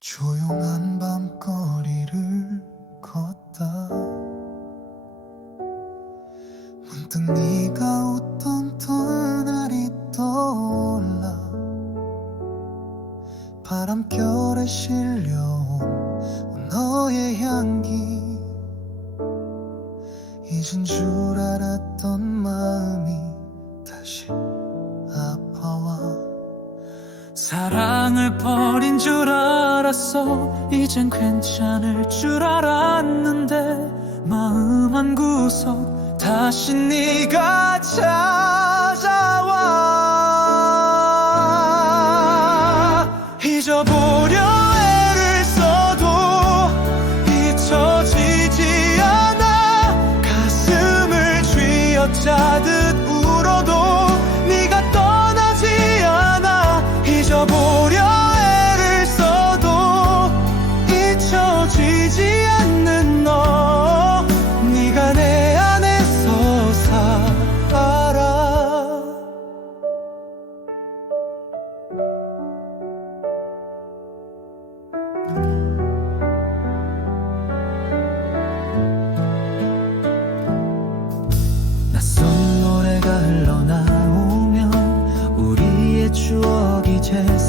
조용한 밤거리를 걷다. 문득 네가 웃던 그날이 떠올라. 바람결에 실려온 너의 향기. 잊은 줄 알았던 마음이 다시 아파와. 사랑을 버린 줄 알았어 이젠 괜찮을 줄 알았는데 마음 한 구석 다시 네가 찾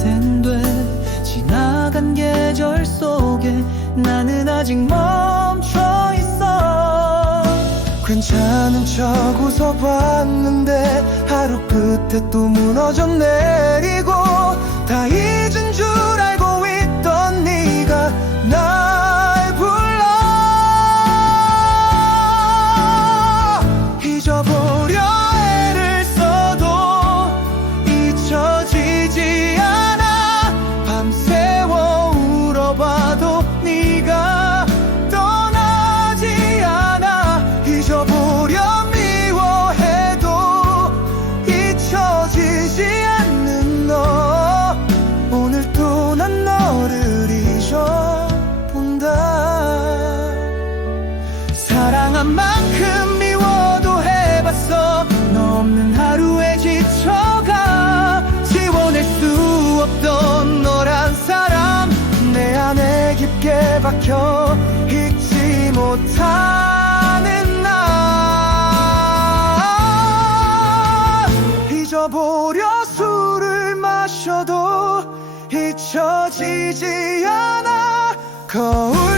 재생돼 지나간 계절 속에 나는 아직 멈춰 있어. 괜찮은 척 웃어봤는데 하루 끝에 또 무너져 내 박혀 잊지 못하는 나. 잊어보려 술을 마셔도 잊혀지지 않아. 거울